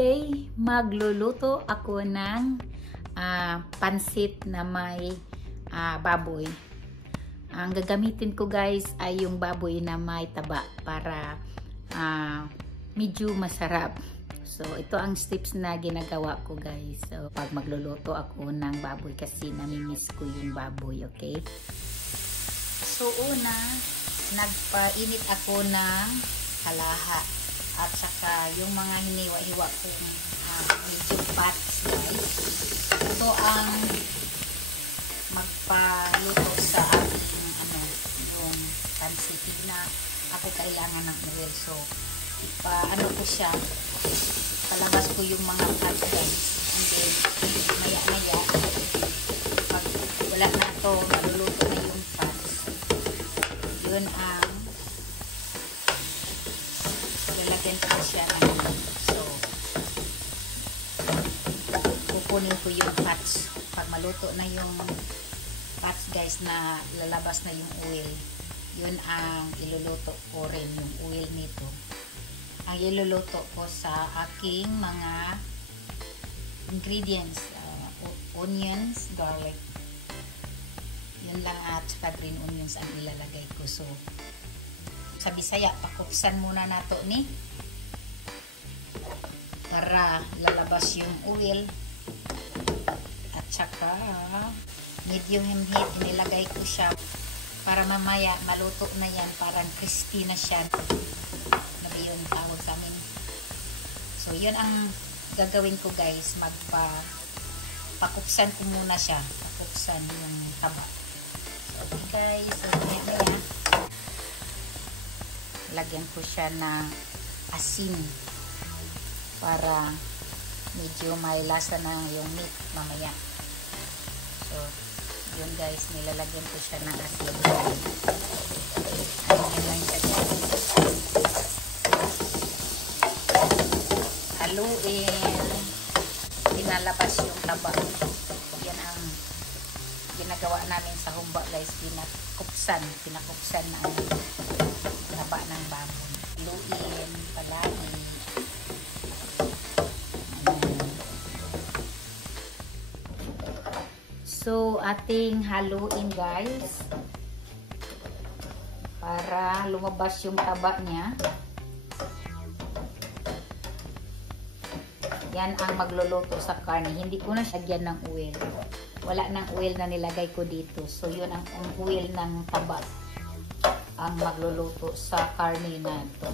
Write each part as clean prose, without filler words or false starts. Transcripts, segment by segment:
today magluluto ako ng pansit na may baboy. Ang gagamitin ko guys ay yung baboy na may taba para medyo masarap. So ito ang steps na ginagawa ko guys. So pag magluluto ako ng baboy kasi namimiss ko yung baboy, okay? So una, nagpainit ako ng kalaha. At saka yung mga hiniwa-hiwa kong medyo fats guys. Ito ang magpaluto sa aking yung pansit na ako kailangan ng oil. So ano ko siya, palabas ko yung mga fats guys. And then maya-maya pag wala na ito, maluluto na yung fats. Yun ang lalagyan ko siya ng so kukunin ko yung fats. Pag maluto na yung fats guys na lalabas na yung oil, yun ang iluluto ko rin, yung oil nito ang iluluto ko sa aking mga ingredients, onions, garlic, yun lang, at saka green onions ang ilalagay ko. So sa Bisaya, pakuksan muna nato ni para lalabas yung oil. At saka medium heat, inilagay ko siya para mamaya maluto na yan, parang crispy na siya. Ano ba yung tawag sa amin? So yun ang gagawin ko guys, pakuksan ko muna siya, pakuksan yung taba. So okay guys, so maya lagyan ko siya ng asin para medyo may lasa na yung meat mamaya. So yun guys, nilalagyan ko siya ng asin. Ayan lang siya guys. Haluin, pinalabas yung taba. Yan ang ginagawa namin sa humba guys, pinakuksan na ang taba ng baboy. Haluin palagi. So ating haluin guys para lumabas yung taba niya. Yan ang magluluto sa karne. Hindi ko na lagyan ng oil. Wala nang oil na nilagay ko dito. So yun ang oil ng taba ang magluluto sa karne na ito.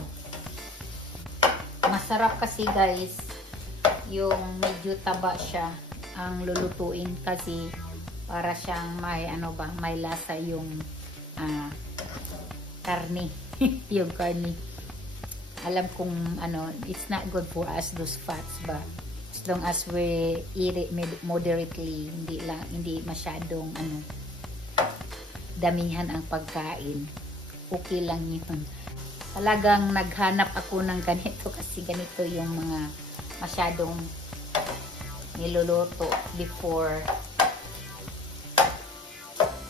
Masarap kasi guys yung medyo taba siya ang lulutuin kasi para siyang may lasa yung karne. Yung karne. Alam kong it's not good for us those fats, but as long as we eat it moderately, hindi masyadong damihan ang pagkain, okay lang yun. Talagang naghanap ako ng ganito kasi ganito yung mga masyadong niluluto before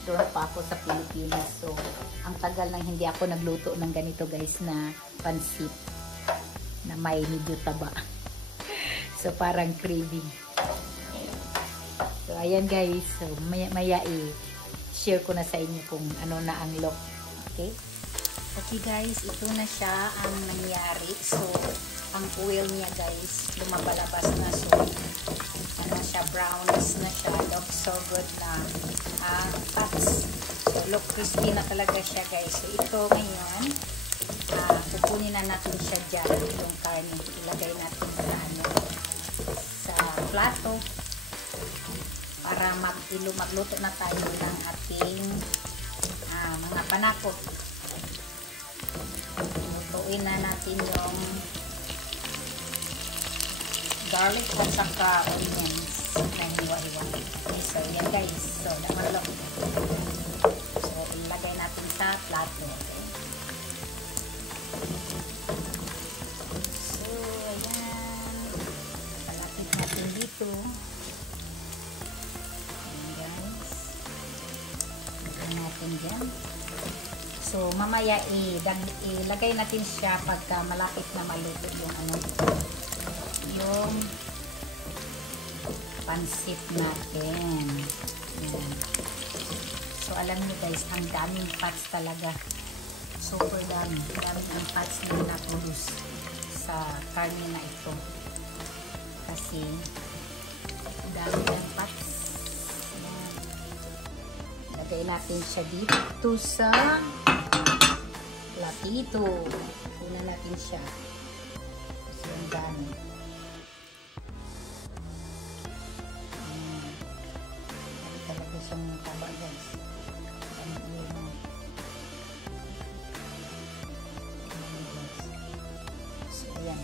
doon pa ako sa Pilipinas. So ang tagal nang hindi ako nagluto ng ganito guys na pansit na may medyo taba. So parang craving. So ayan guys, so maya share ko na sa inyo kung ano na ang look. Okay? Okay guys, ito na siya ang nangyari. So, ang oil niya guys, lumabalabas na. So, siya, brownish na siya. Looks so good na fats. So, look crispy na talaga siya guys. So, ito ngayon, kukunin na natin siya dyan. Yung karne, ilagay natin sa plato para magluto na tayo ng ating mga panakot. Lutuin na natin yung garlic at saka onions na hiwa-hiwa. Okay, so yan guys. So, namalok. So, ilagay natin sa plato. Okay. So, ayan. Palapit natin dito. Ayan guys. Ilagay natin dyan. So, mamaya ilagay natin siya pagka malapit na maluto yung yung pansit natin. Ayan. So, alam niyo guys, ang daming fats talaga. Super dami. Daming ang fats na na-produce sa karne na ito. Kasi, dami ng fats. Ayan. Lagay natin siya dito sa platito. Una natin siya. Kasi ang dami. Dami talaga siyang taba guys. So ayan.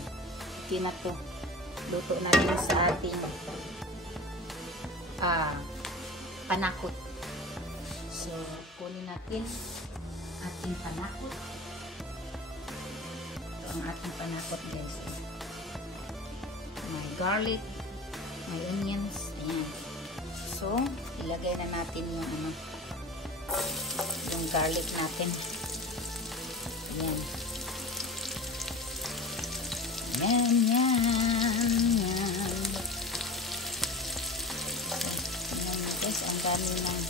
Okay na to. Luto natin sa ating panakot. So kunin natin ating panakot. Ito ang ating panakot guys. May garlic, may onions. Ayan. So ilagay na natin yung garlic natin. Ayan. Yan, yan, yan. Ayan guys, ang dami ng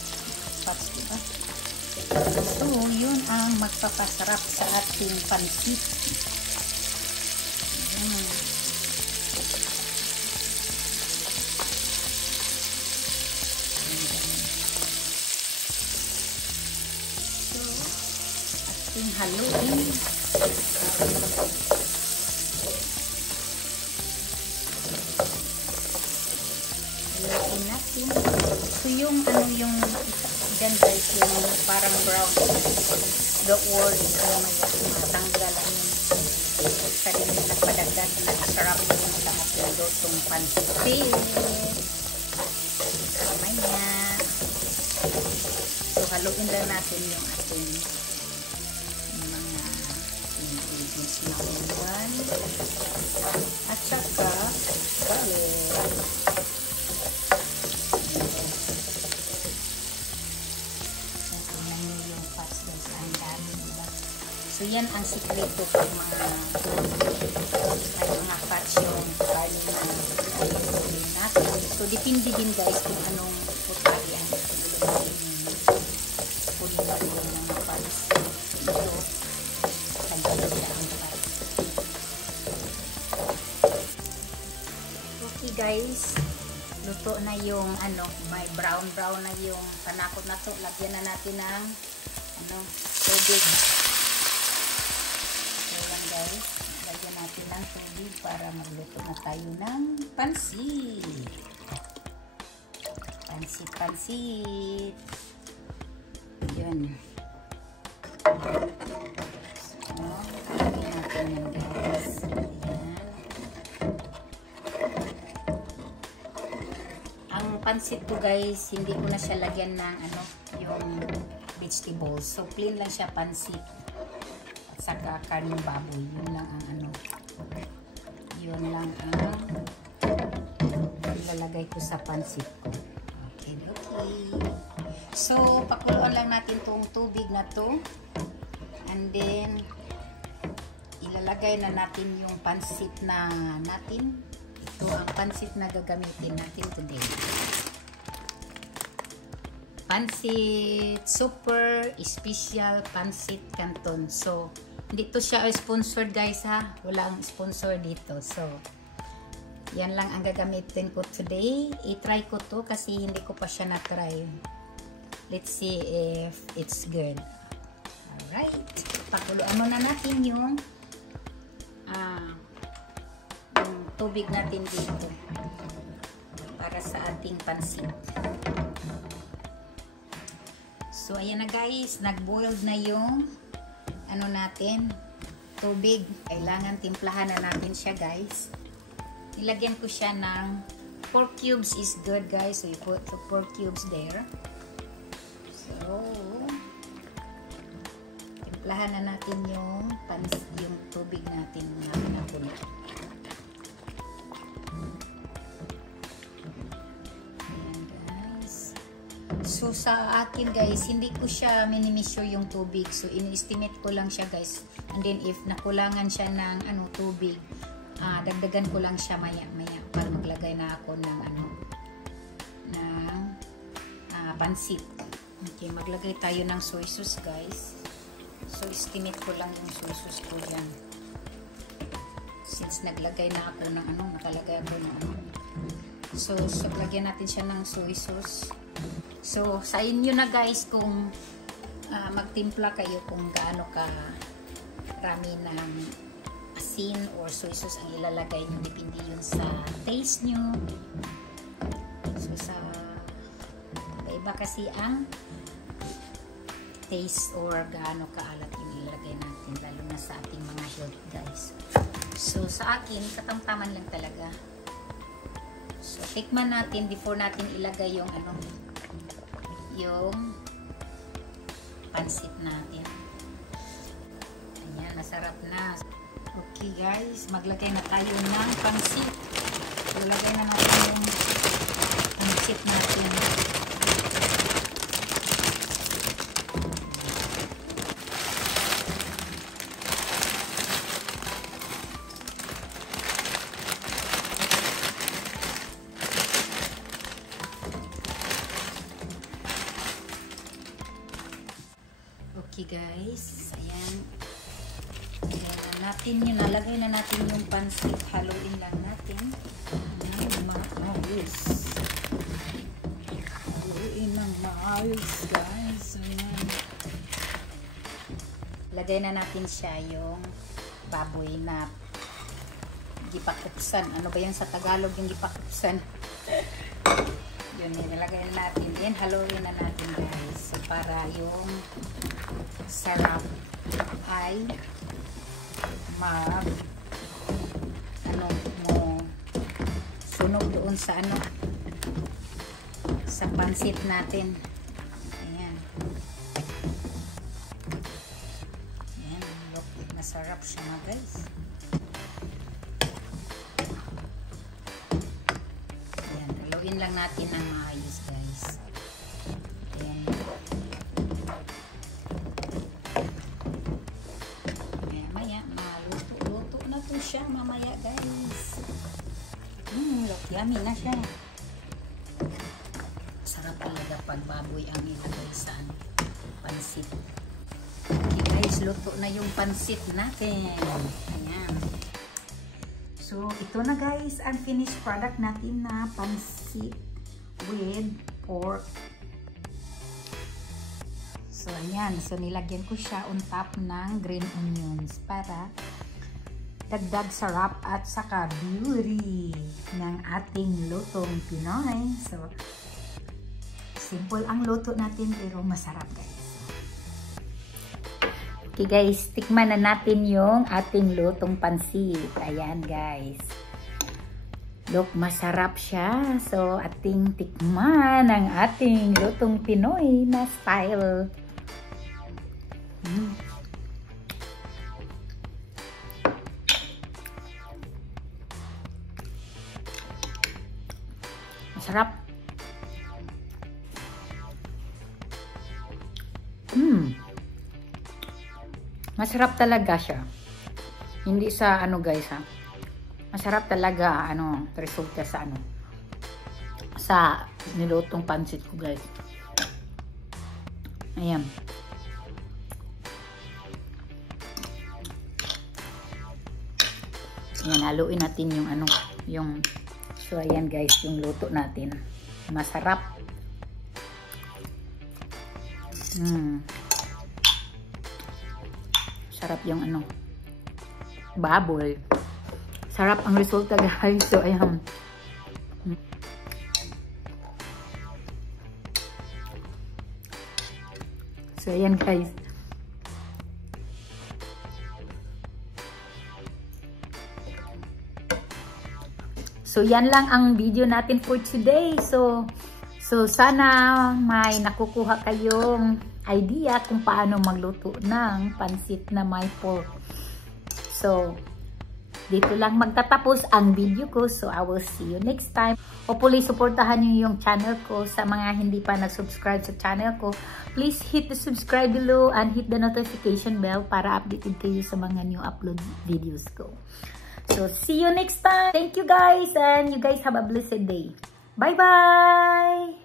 fats, diba? So, yun ang magpapasarap sa ating pansit. Ayan. So, ating haluin. So yung yung dyan guys, yung parang brown, the word matanggal sa din nagpadagdag na sarap yung sa ating lutong pansit. Mamaya. So haluin lang natin yung ating mga ingredients na uwan at saka garlic. So yan ang sikreto pag mga fats yung karne na iluluin natin. So depende din guys kung anong puta yan. Kunin natin yung mga fats. Ito, tanggalin siya ang fats. Okay guys, luto na yung may brown na yung panakot na to. Lagyan na natin ng tubig. Guys, lagyan natin ng tubig para magluto na tayo ng pansit. Pansit. Yun. So, lagyan natin yan guys. Ayan. Ang pansit ko guys, hindi ko na siya lagyan ng yung vegetables. So, plain lang siya pansit. Saka karneng baboy. Yun lang ang yun lang ang ilalagay ko sa pansit ko. Okay. So, pakuluan lang natin tong tubig na to. And then, ilalagay na natin yung pansit na natin. Ito ang pansit na gagamitin natin today. Pansit, super special pansit canton. So, hindi to siya sponsored guys ha. Walang sponsor dito. So, yan lang ang gagamitin ko today. I-try ko to kasi hindi ko pa siya na-try. Let's see if it's good. Alright. Pakuluan muna natin yung tubig natin dito para sa ating pansit. So, ayan na guys. Nag-boiled na yung natin, tubig. Kailangan timplahan na natin siya guys. Nilagyan ko siya ng 4 cubes is good guys. So, you put the 4 cubes there. So, timplahan na natin yung tubig natin na nakulo. So, sa akin guys, hindi ko siya minimeasure yung tubig. So, in-estimate ko lang siya guys. And then, if nakulangan siya ng tubig, dagdagan ko lang siya maya-maya para maglagay na ako ng pansit. Okay, maglagay tayo ng soy sauce, guys. So, estimate ko lang yung soy sauce ko dyan. Since naglagay na ako ng nakalagay ako ng So, lagyan natin siya ng soy sauce. So, sa inyo na, guys, kung magtimpla kayo kung gaano ka rami ng asin or soy sauce ang ilalagay nyo. Depende yun sa taste nyo. So, iba kasi ang taste or gaano kaalat yung ilalagay natin, lalo na sa ating mga health, guys. So, sa akin, katamtaman lang talaga. So, tikman natin before natin ilagay yung yung pansit natin. Ayan, masarap na. Okay, guys, maglagay na tayo ng pansit. So, lagay na natin yung pansit natin. Okay, guys, ayan. Nalagay na natin yung pansit. Haluin lang natin. Ayan, maayos. Haluin ng maayos, guys. Ayan. Lagay na natin siya yung baboy na gipakupsan. Ano ba yan sa Tagalog yung gipakupsan? Yun, nilagay natin. Yan, haluin na natin, guys. So, para yung sarap ay sunog doon sa sa pansit natin. Ayan. Ayan, look, masarap siya, mga guys. Ayan, haluin lang natin ng maayos, guys. Ayan. Siya mamaya, guys. Look, yummy na siya. Sarap talaga pag baboy ang ilagay sa pansit. Okay, guys, luto na yung pansit natin. Ayan. So, ito na, guys, ang finished product natin na pansit with pork. So, ayan. So, nilagyan ko siya on top ng green onions para dagdag sarap at saka beauty ng ating lutong Pinoy. So, simple ang luto natin pero masarap, guys. Okay, guys, tikman na natin yung ating lutong pansit. Ayan, guys. Look, masarap siya. So, ating tikman ang ating lutong Pinoy na style. Masarap. Masarap talaga siya. Hindi sa guys, ha. Masarap talaga resulta sa sa nilutong pansit ko, guys. Ayan. Ayan, haluin natin yung so, ayan, guys, yung luto natin. Masarap. Sarap yung baboy. Sarap ang resulta, guys. So, ayan. So, ayan, guys. So, yan lang ang video natin for today. So sana may nakukuha kayong idea kung paano magluto ng pansit na may pork. So, dito lang magtatapos ang video ko. So, I will see you next time. Hopefully, supportahan nyo yung channel ko. Sa mga hindi pa nag-subscribe sa channel ko, please hit the subscribe below and hit the notification bell para updated kayo sa mga new upload videos ko. So, see you next time. Thank you guys, and you guys have a blessed day. Bye-bye!